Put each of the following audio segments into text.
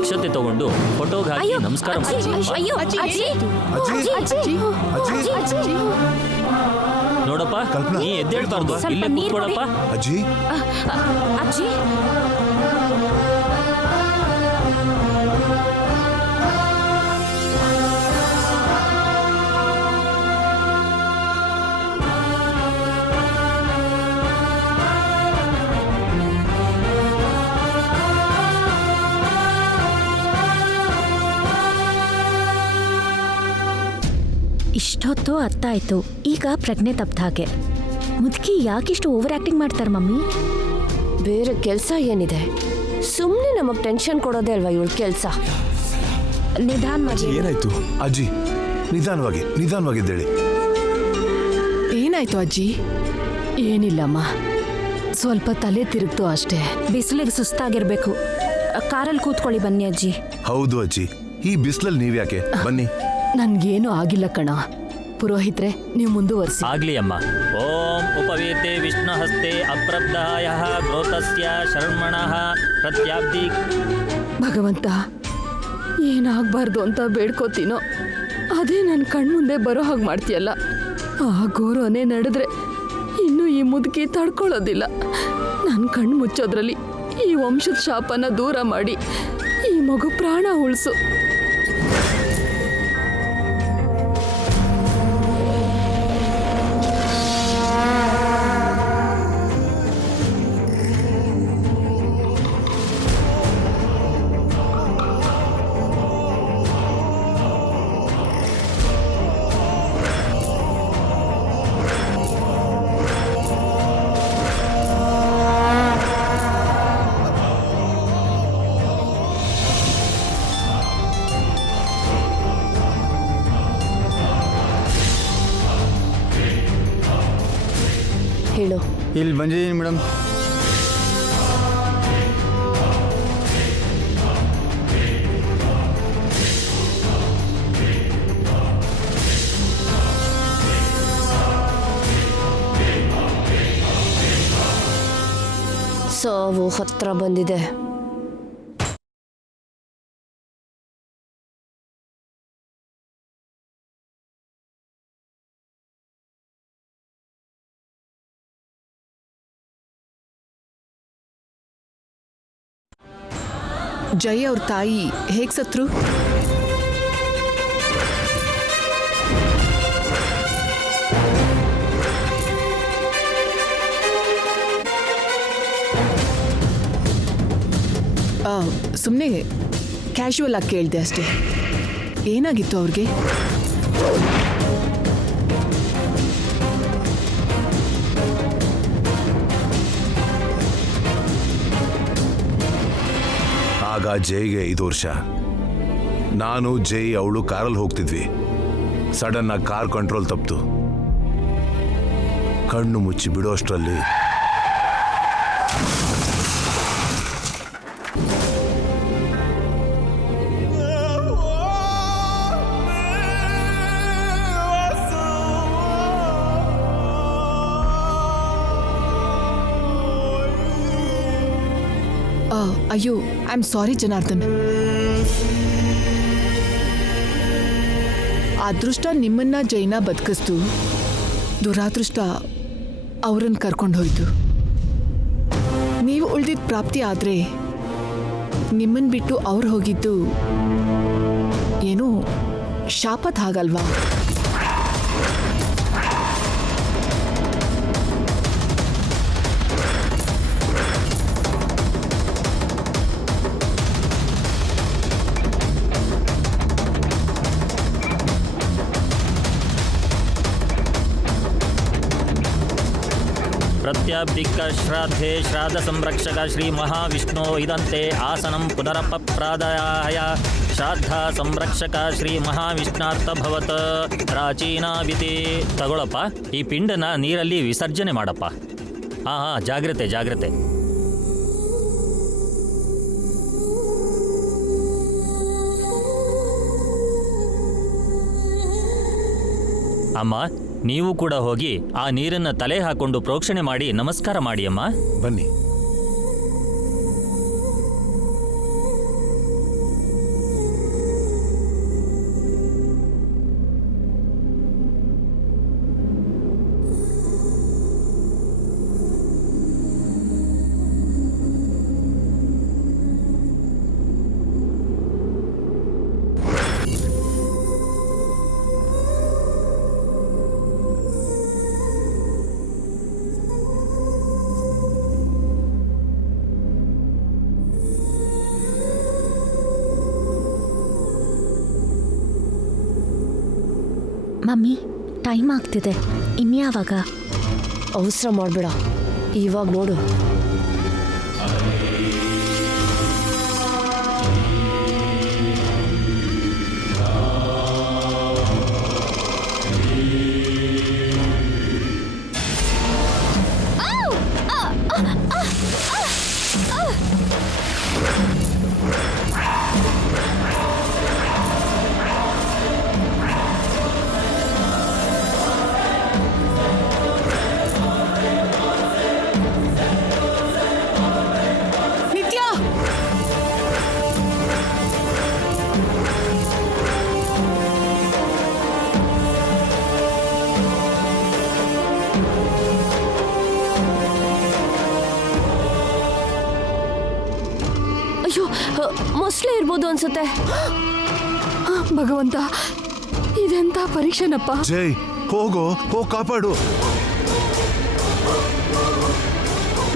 ಅಕ್ಷತೆ ತಗೊಂಡು ಫೋಟೋಗೆ ಹಾಕಿ ನಮಸ್ಕಾರ ನೋಡಪ್ಪ, ನೀ ಎದ್ದೇಳ್ಬಾರ್ದು, ಇಲ್ಲೇ ಕೂತ್ಕೊಳ್ಳಪ್ಪ. ಅಜ್ಜಿ ಅಜ್ಜಿ ಇಷ್ಟೊತ್ತು ಅತ್ತಾಯ್ತು, ಈಗ ಪ್ರಜ್ಞೆ ತಪ್ಪ ಹಾಗೆ. ಮುದುಕಿ ಯಾಕಿಷ್ಟು ಓವರ್ ಆಕ್ಟಿಂಗ್ ಮಾಡ್ತಾರೆ ಮಮ್ಮಿ? ಬೇರೆ ಕೆಲಸ ಏನಿದೆ? ಸುಮ್ಮನೆ ನಮಗೆ ಟೆನ್ಷನ್ ಕೊಡೋದೇ ಅಲ್ವಾ ಇವಳ ಕೆಲಸ. ನಿಧಾನವಾಗಿ. ಏನಾಯ್ತು ಅಜ್ಜಿ? ನಿಧಾನವಾಗಿದ್ದೇಳಿ. ಏನಾಯ್ತು ಅಜ್ಜಿ? ಏನಿಲ್ಲಮ್ಮ, ಸ್ವಲ್ಪ ತಲೆ ತಿರುಗ್ತು ಅಷ್ಟೇ. ಬಿಸಿಲಿಗೆ ಸುಸ್ತಾಗಿರ್ಬೇಕು. ಕಾರಲ್ಲಿ ಕೂತ್ಕೊಳ್ಳಿ ಬನ್ನಿ ಅಜ್ಜಿ. ಹೌದು ಅಜ್ಜಿ, ಈ ಬಿಸಿಲಲ್ಲಿ ನೀವ್ಯಾಕೆ? ಬನ್ನಿ. ನನ್ಗೇನು ಆಗಿಲ್ಲ ಕಣ. ಪುರೋಹಿತ್ರೆ, ನೀವು ಮುಂದುವರಿಸಿ. ಆಗ್ಲಿ ಅಮ್ಮ. ಓಂ ಉಪವೇತೆ ವಿಷ್ಣು ಹಸ್ತೆ ಅಪ್ರಬ್ಧಾಯ ಗ್ರೋತಸ್ಯ ಶರ್ಮಣಃ ಪ್ರತ್ಯಾಬ್ಧಿ. ಭಗವಂತ, ಏನಾಗಬಾರ್ದು ಅಂತ ಬೇಡ್ಕೋತೀನೋ ಅದೇ ನನ್ನ ಕಣ್ಮುಂದೆ ಬರೋ ಹಾಗೆ ಮಾಡ್ತೀಯಲ್ಲ. ಆ ಘೋರನೇ ನಡೆದ್ರೆ ಇನ್ನೂ ಈ ಮುದುಕಿ ತಡ್ಕೊಳ್ಳೋದಿಲ್ಲ. ನನ್ನ ಕಣ್ಣು ಮುಚ್ಚೋದ್ರಲ್ಲಿ ಈ ವಂಶದ ಶಾಪನ ದೂರ ಮಾಡಿ ಈ ಮಗು ಪ್ರಾಣ ಉಳಿಸು. ಹೇಳು. ಇಲ್ಲಿ ಬಂದಿದ್ದೀನಿ ಮೇಡಮ್. ಸಾವು ಹತ್ರ ಬಂದಿದೆ. ಜೈ ಅವ್ರ ತಾಯಿ ಹೇಗ್ ಸತ್ರು? ಸುಮ್ಮನೆ ಕ್ಯಾಶುವಲ್ ಆಗಿ ಕೇಳಿದೆ ಅಷ್ಟೇ. ಏನಾಗಿತ್ತು ಅವ್ರಿಗೆ? ಆಗ ಜೈಗೆ 5 ವರ್ಷ. ನಾನು ಜೈ ಅವಳು ಕಾರಲ್ಲಿ ಹೋಗ್ತಿದ್ವಿ. ಸಡನ್ ಆಗಿ ಕಾರ್ ಕಂಟ್ರೋಲ್ ತಪ್ಪಿತು. ಕಣ್ಣು ಮುಚ್ಚಿ ಬಿಡೋಷ್ಟರಲ್ಲಿ ಅಯ್ಯೋ, ಐ ಆಮ್ ಸಾರಿ ಜನಾರ್ದನ್. ಅದೃಷ್ಟ ನಿಮ್ಮನ್ನ ಜೈನ ಬದುಕಿಸ್ತು, ದುರಾದೃಷ್ಟ ಅವ್ರನ್ನ ಕರ್ಕೊಂಡು ಹೋಯ್ತು. ನೀವು ಉಳಿದಿದ್ದ ಪ್ರಾಪ್ತಿ ಆದರೆ ನಿಮ್ಮನ್ನು ಬಿಟ್ಟು ಅವ್ರು ಹೋಗಿದ್ದು ಏನೋ ಶಾಪತ್ ಹಾಗಲ್ವಾ? ಪ್ರತ್ಯಾಬ್ಧಿಕ ಶ್ರಾದ್ಧೆ ಶ್ರಾದ್ದ ಸಂರಕ್ಷಕ ಶ್ರೀ ಮಹಾವಿಷ್ಣು ಇದಂತೆ ಆಸನಂ ಪುನರಪಪ್ರಾದಾಯ ಶ್ರಾದ್ದ ಸಂರಕ್ಷಕ ಶ್ರೀ ಮಹಾವಿಷ್ಣಾರ್ಥ ಭವತ ಪ್ರಾಚೀನಾವಿತಿ. ತಗೊಳಪ್ಪ, ಈ ಪಿಂಡನ ನೀರಲ್ಲಿ ವಿಸರ್ಜನೆ ಮಾಡಪ್ಪ. ಹಾಂ ಜಾಗ್ರತೆ ಜಾಗ್ರತೆ. ಅಮ್ಮ, ನೀವು ಕೂಡ ಹೋಗಿ ಆ ನೀರನ್ನು ತಲೆ ಹಾಕೊಂಡು ಪ್ರೋಕ್ಷಣೆ ಮಾಡಿ ನಮಸ್ಕಾರ ಮಾಡಿ ಅಮ್ಮ. ಬನ್ನಿ. ಮಮ್ಮಿ ಟೈಮ್ ಆಗ್ತಿದೆ ಇನ್ಯಾವಾಗ? ಅವಸರ ಮಾಡಬೇಡ, ಇವಾಗ ನೋಡು. ನಿತ್ಯ, ಅಯ್ಯೋ, ಮೊಸಳೆ ಇರ್ಬೋದು ಅನ್ಸುತ್ತೆ. ಭಗವಂತ, ಇದೆಂತ ಪರೀಕ್ಷೆನಪ್ಪ. ಜೈ ಹೋಗೋ, ಹೋಗ್ ಕಾಪಾಡು.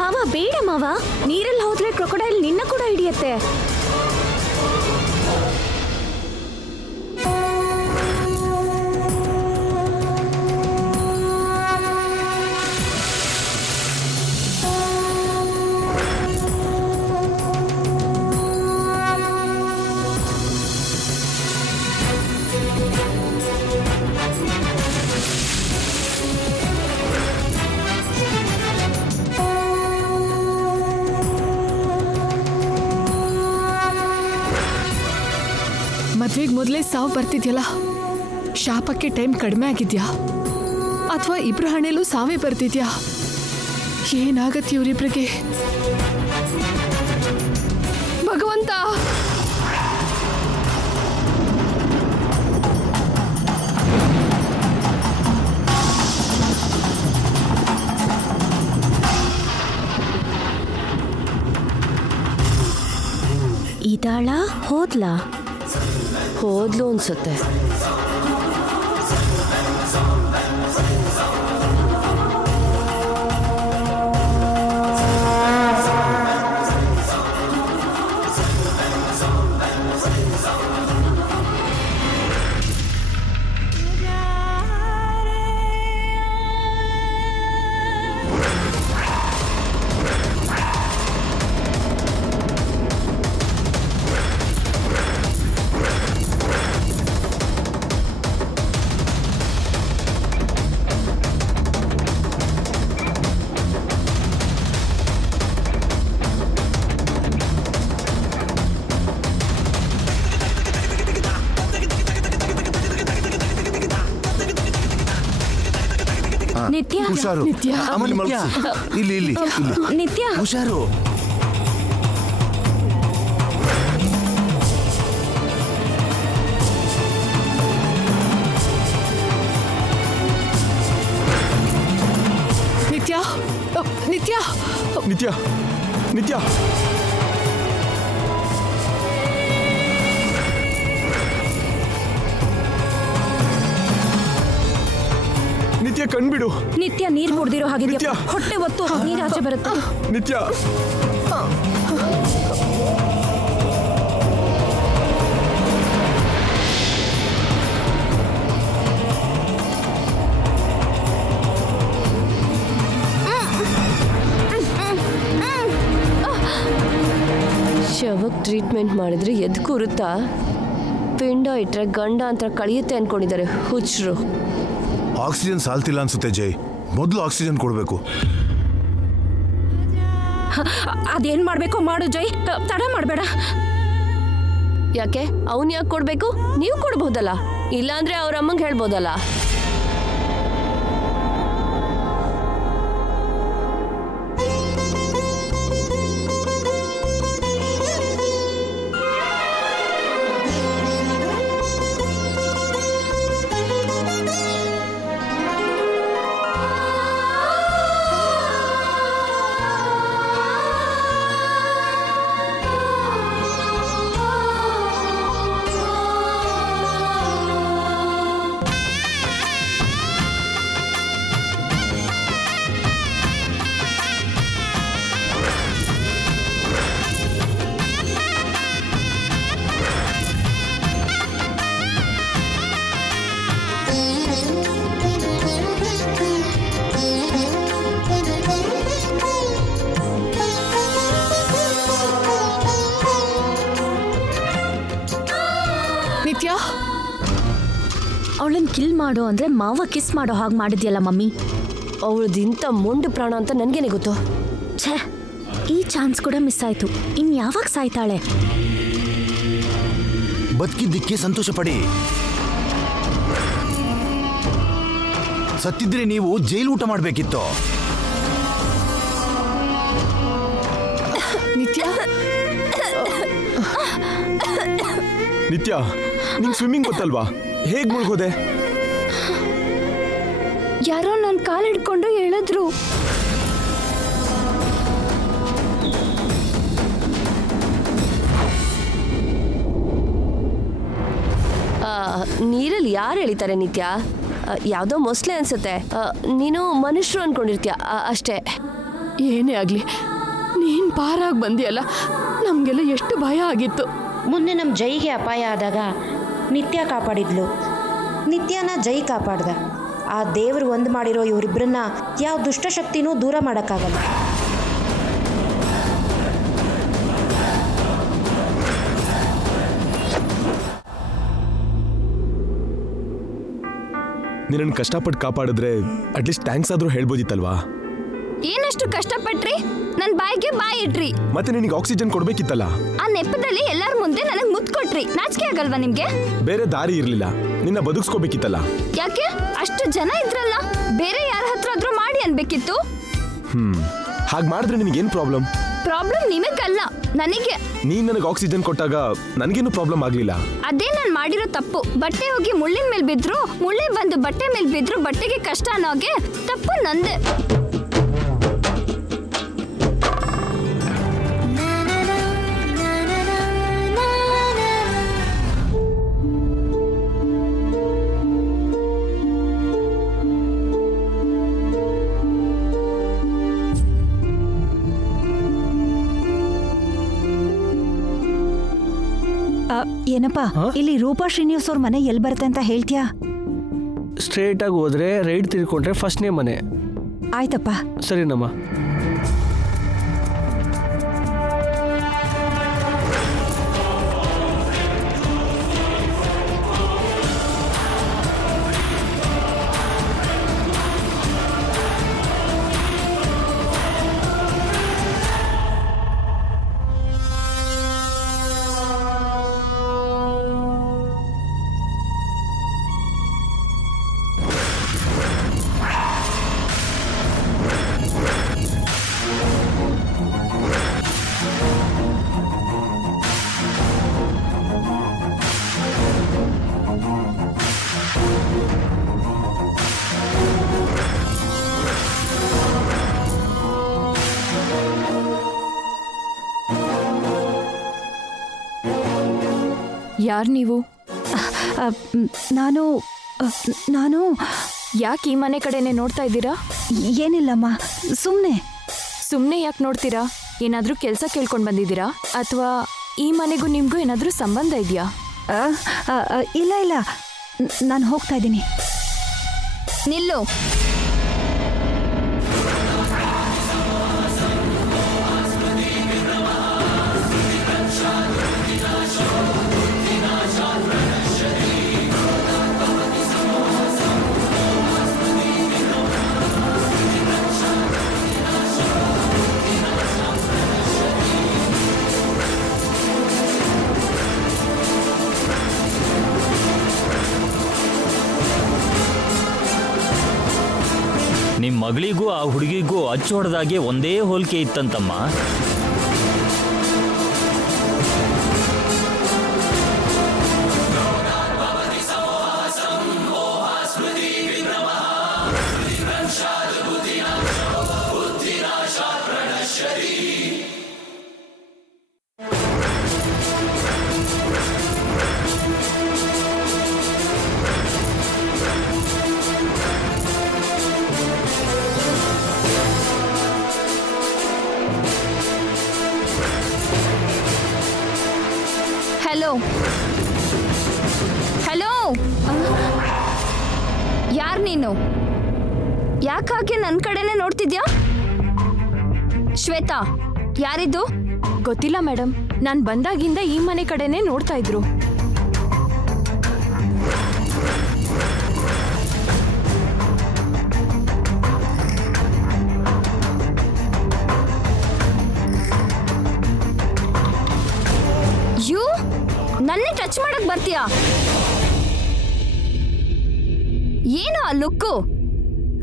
ಮಾವ ಬೇಡ ಮಾವ, ನೀರಲ್ಲಿ ಹೋದ್ರೆ ಕ್ರೊಕೊಡೈಲ್ ನಿನ್ನ ಕೂಡ ಹಿಡಿಯತ್ತೆ. ಮದ್ವೆಗೆ ಮೊದಲೇ ಸಾವು ಬರ್ತಿದ್ಯಲ್ಲ, ಶಾಪಕ್ಕೆ ಟೈಮ್ ಕಡಿಮೆ ಆಗಿದ್ಯಾ ಅಥವಾ ಇಬ್ರ ಹಣೆಲೂ ಸಾವೇ ಬರ್ತಿದ್ಯಾ? ಏನಾಗತ್ತೆ ಇವರಿಬ್ರಿಗೆ? ಭಗವಂತ, ಇದಾಳ ಹೋದ್ಲಾ? ಹೋದ್ಲು ಅನ್ಸುತ್ತೆ. ನಿತ್ಯ, ಹುಷಾರು. ನಿತ್ಯ. ಆಮೇಲೆ ಮಲ್ಗಿಸು. ಇಲ್ಲಿ ಇಲ್ಲಿ ಇಲ್ಲಿ. ನಿತ್ಯ, ಹುಷಾರು. ನಿತ್ಯ, ನಿತ್ಯ, ನಿತ್ಯ, ನಿತ್ಯ, ನಿತ್ಯ ಕಣ್ಬಿಡು. ನಿತ್ಯ ನೀರ್ ಕುಡ್ದಿರೋ ಹಾಗಿದ್ಯಾ? ನಿತ್ಯ. ಹೊಟ್ಟೆ ಒತ್ತು ನೀರ್ ಆಚೆ ಬರುತ್ತೆ. ನಿತ್ಯ, ಶವಕ್ಕೆ ಟ್ರೀಟ್ಮೆಂಟ್ ಮಾಡಿದ್ರೆ ಎದ್ದು ಕೂರುತ್ತಾ? ಪಿಂಡ ಇಟ್ರೆ ಗಂಡ ಅಂತ ಕಳಿಯುತ್ತೆ ಅನ್ಕೊಂಡಿದ್ದಾರೆ ಹುಚ್ಚರು. ಆಕ್ಸಿಜನ್ ಸಾಲ್ತಿಲ್ಲ ಅನ್ಸುತ್ತೆ ಜೈ. ಮೊದಲು ಆಕ್ಸಿಜನ್ ಕೊಡಬೇಕು. ಅದೇನ್ ಮಾಡ್ಬೇಕೋ ಮಾಡು ಜೈ, ತಡ ಮಾಡ್ಬೇಡ. ಯಾಕೆ ಅವನ್ ಯಾಕೆ ಕೊಡ್ಬೇಕು? ನೀವು ಕೊಡ್ಬೋದಲ್ಲ, ಇಲ್ಲಾಂದ್ರೆ ಅವ್ರ ಅಮ್ಮಂಗೆ ಹೇಳ್ಬೋದಲ್ಲ. ಕಿಲ್ ಮಾಡೋ ಅಂದ್ರೆ ಮಾವ ಕಿಸ್ ಮಾಡೋ ಹಾಗೆ ಮಾಡಿದ್ಯಲ್ಲ ಮಮ್ಮಿ. ಅವಳದಿಂತ ಮೊಂಡು ಪ್ರಾಣ ಅಂತ ನನಗೇನೆ ಗೊತ್ತು. ಛೇ, ಈ ಚಾನ್ಸ್ ಕೂಡ ಮಿಸ್ ಆಯ್ತು. ಇನ್ ಯಾವಾಗ ಸಾಯ್ತಾಳೆ? ಬದುಕಿದ್ದಕ್ಕೆ ಸಂತೋಷ ಪಡಿ. ಸತ್ತಿದ್ರೆ ನೀವು ಜೈಲು ಊಟ ಮಾಡಬೇಕಿತ್ತು. ನಿತ್ಯ, ನಿತ್ಯ, ನಿಂಗೆ ಸ್ವಿಮ್ಮಿಂಗ್ ಗೊತ್ತಲ್ವಾ? ಹೇಗ್ ಮುಳುಗೋದೆ? ಯಾರೋ ನನ್ನ ಕಾಲು ಹಿಡ್ಕೊಂಡು ಹೇಳಿದ್ರು. ನೀರಲ್ಲಿ ಯಾರು ಎಳಿತಾರೆ ನಿತ್ಯ? ಯಾವುದೋ ಮೊಸಳೆ ಅನ್ಸುತ್ತೆ. ನೀನು ಮನುಷ್ಯರು ಅನ್ಕೊಂಡಿರ್ತೀಯ ಅಷ್ಟೇ. ಏನೇ ಆಗಲಿ, ನೀನು ಪಾರಾಗಿ ಬಂದಿಯಲ್ಲ, ನಮಗೆಲ್ಲ ಎಷ್ಟು ಭಯ ಆಗಿತ್ತು. ಮೊನ್ನೆ ನಮ್ಮ ಜೈಗೆ ಅಪಾಯ ಆದಾಗ ನಿತ್ಯ ಕಾಪಾಡಿದ್ಲು. ನಿತ್ಯನ ಜೈ ಕಾಪಾಡ್ದ. ಆ ದೇವರು ಒಂದು ಮಾಡಿರೋ ಇವರಿಬ್ಬರನ್ನ ಯಾವ ದುಷ್ಟಶಕ್ತಿನೂ ದೂರ ಮಾಡೋಕ್ಕಾಗಲ್ಲ. ನಿನ್ನನ್ನು ಕಷ್ಟಪಟ್ಟು ಕಾಪಾಡಿದ್ರೆ ಅಟ್ಲೀಸ್ಟ್ ಥ್ಯಾಂಕ್ಸ್ ಆದರೂ ಹೇಳ್ಬೋದಿತ್ತಲ್ವಾ? ಏನಷ್ಟು ಕಷ್ಟಪಟ್ರಿ? ನನ್ನ ಬಾಯಿಗೆ ಬಾಯಿ ಇಟ್ರಿ. ಮತ್ತೆ ನಿನಗೆ ಆಕ್ಸಿಜನ್ ಕೊಡ್ಬೇಕಿತ್ತಲ್ಲ. ಆ ನೆಪದಲ್ಲಿ ಎಲ್ಲರ ಮುಂದೆ ನನಗೆ ಮುತ್ತು ಕೊಟ್ರಿ. ನಾಚಿಕೆ ಆಗಲ್ವಾ ನಿಮ್ಗೆ? ಬೇರೆ ದಾರಿ ಇರಲಿಲ್ಲ, ನಿನ್ನ ಬದುಕಿಸ್ಕೋಬೇಕಿತ್ತಲ್ಲ. ಯಾಕೆ? ಅಷ್ಟು ಜನ ಇದ್ರಲ್ಲ, ಬೇರೆ ಯಾರ ಹತ್ರ ಆದ್ರೂ ಮಾಡಿ ಅನ್ಬೇಕಿತ್ತು. ಹಾಗೆ ಮಾಡಿದ್ರೆ ನಿನಗೇನು ಪ್ರಾಬ್ಲಮ್? ಪ್ರಾಬ್ಲಮ್ ನಿಮಗಲ್ಲ, ನನಗೆ. ನೀನು ನನಗೆ ಆಕ್ಸಿಜನ್ ಕೊಟ್ಟಾಗ ನನಗೇನು ಪ್ರಾಬ್ಲಮ್ ಆಗಲಿಲ್ಲ. ಅದೇ ನಾನು ಮಾಡಿರೋ ತಪ್ಪು. ಬಟ್ಟೆ ಹೋಗಿ ಮುಳ್ಳಿನ ಮೇಲೆ ಬಿದ್ರು, ಮುಳ್ಳೆ ಬಂದು ಬಟ್ಟೆ ಮೇಲೆ ಬಿದ್ರು ಬಟ್ಟೆಗೆ ಕಷ್ಟ ಅನ್ನೋಗೆ ತಪ್ಪು ನಂದೆ. ಏನಪ್ಪ, ಇಲ್ಲಿ ರೂಪಾ ಶ್ರೀನಿವಾಸ್ ಅವ್ರ ಮನೆ ಎಲ್ಲಿ ಬರುತ್ತೆ ಅಂತ ಹೇಳ್ತೀಯಾ? ಸ್ಟ್ರೇಟ್ ಆಗಿ ಹೋದ್ರೆ ರೈಟ್ ತಿರ್ಕೊಂಡ್ರೆ ಫಸ್ಟ್ನೇ ಮನೆ. ಆಯ್ತಪ್ಪ. ಸರಿನಮ್ಮ. ಯಾರು ನೀವು? ನಾನು ಯಾಕೆ ಈ ಮನೆ ಕಡೆನೆ ನೋಡ್ತಾ ಇದ್ದೀರಾ? ಏನಿಲ್ಲಮ್ಮ, ಸುಮ್ಮನೆ ಯಾಕೆ ನೋಡ್ತೀರಾ? ಏನಾದರೂ ಕೆಲಸ ಕೇಳ್ಕೊಂಡು ಬಂದಿದ್ದೀರಾ? ಅಥವಾ ಈ ಮನೆಗೂ ನಿಮಗೂ ಏನಾದರೂ ಸಂಬಂಧ ಇದೆಯಾ? ಇಲ್ಲ, ನಾನು ಹೋಗ್ತಾ ಇದ್ದೀನಿ. ನಿಲ್ಲು. ನಿಮ್ಮ ಮಗಳಿಗೂ ಆ ಹುಡುಗಿಗೂ ಅಚ್ಚು ಹೊಡೆದಾಗೆ ಒಂದೇ ಹೋಲಿಕೆ ಇತ್ತಂತಮ್ಮ. ಹಲೋ, ಯಾರು ನೀನು? ಯಾಕಾಗೆ ನನ್ನ ಕಡೆನೇ ನೋಡ್ತಿದ್ಯಾ? ಶ್ವೇತಾ, ಯಾರಿದ್ದು? ಗೊತ್ತಿಲ್ಲ ಮೇಡಮ್, ನಾನು ಬಂದಾಗಿಂದ ಈ ಮನೆ ಕಡೆನೇ ನೋಡ್ತಾ ಇದ್ರು. ಟಚ್ ಮಾಡಕ್ ಬರ್ತೀಯಾ? ಏನು ಆ ಲುಕ್ಕು?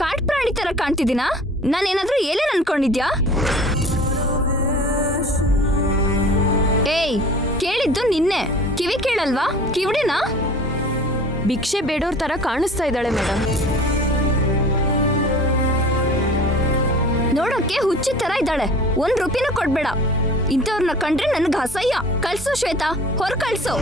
ಕಾಡ್ ಪ್ರಾಣಿ ತರ ಕಾಣ್ತಿದ್ದೀನಾ? ನಾನೇನಾದ್ರೂ ಏನೇನ್ ಅನ್ಕೊಂಡಿದ್ಯಾ? ಏಯ್, ಕೇಳಿದ್ದು ನಿನ್ನೆ, ಕಿವಿ ಕೇಳಲ್ವಾ? ಕಿವಿಡಿನಾ? ಭಿಕ್ಷೆ ಬೇಡೋರ್ ತರ ಕಾಣಿಸ್ತಾ ಇದ್ದಾಳೆ ಮೇಡಮ್. ನೋಡೋಕೆ ಹುಚ್ಚಿ ತರ ಇದ್ದಾಳೆ. 1 ರೂಪಾಯಿನೂ ಕೊಡ್ಬೇಡ. ಇಂಥವ್ರನ್ನ ಕಂಡ್ರೆ ನನ್ಗೆ ಅಸಹ್ಯ. ಕಳ್ಸು ಶ್ವೇತಾ, ಹೊರ ಕಳ್ಸು.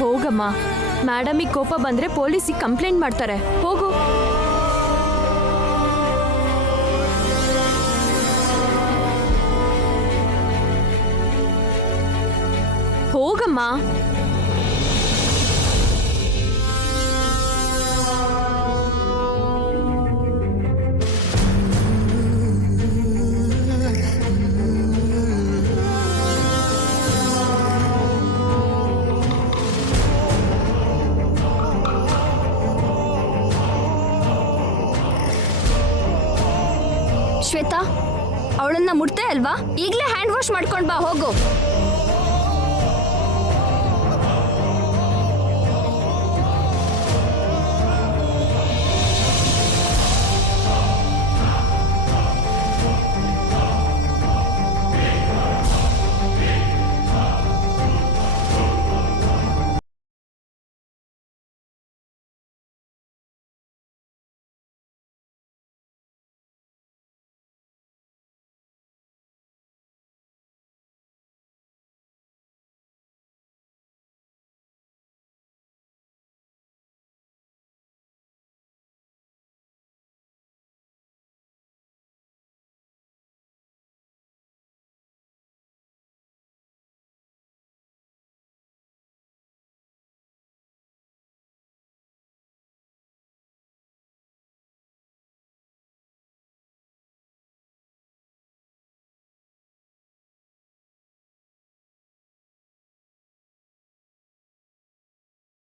ಹೋಗಮ್ಮ, ಮೇಡಮಿಗೆ ಕೋಪ ಬಂದ್ರೆ ಪೊಲೀಸಿಗೆ ಕಂಪ್ಲೇಂಟ್ ಮಾಡ್ತಾರೆ. ಹೋಗು. ಹೋಗಮ್ಮ. ಶ್ವೇತಾ, ಅವಳನ್ನ ಮುಟ್ತೆ ಅಲ್ವಾ? ಈಗ್ಲೇ ಹ್ಯಾಂಡ್ ವಾಶ್ ಮಾಡ್ಕೊಂಡ್ ಬಾ, ಹೋಗು.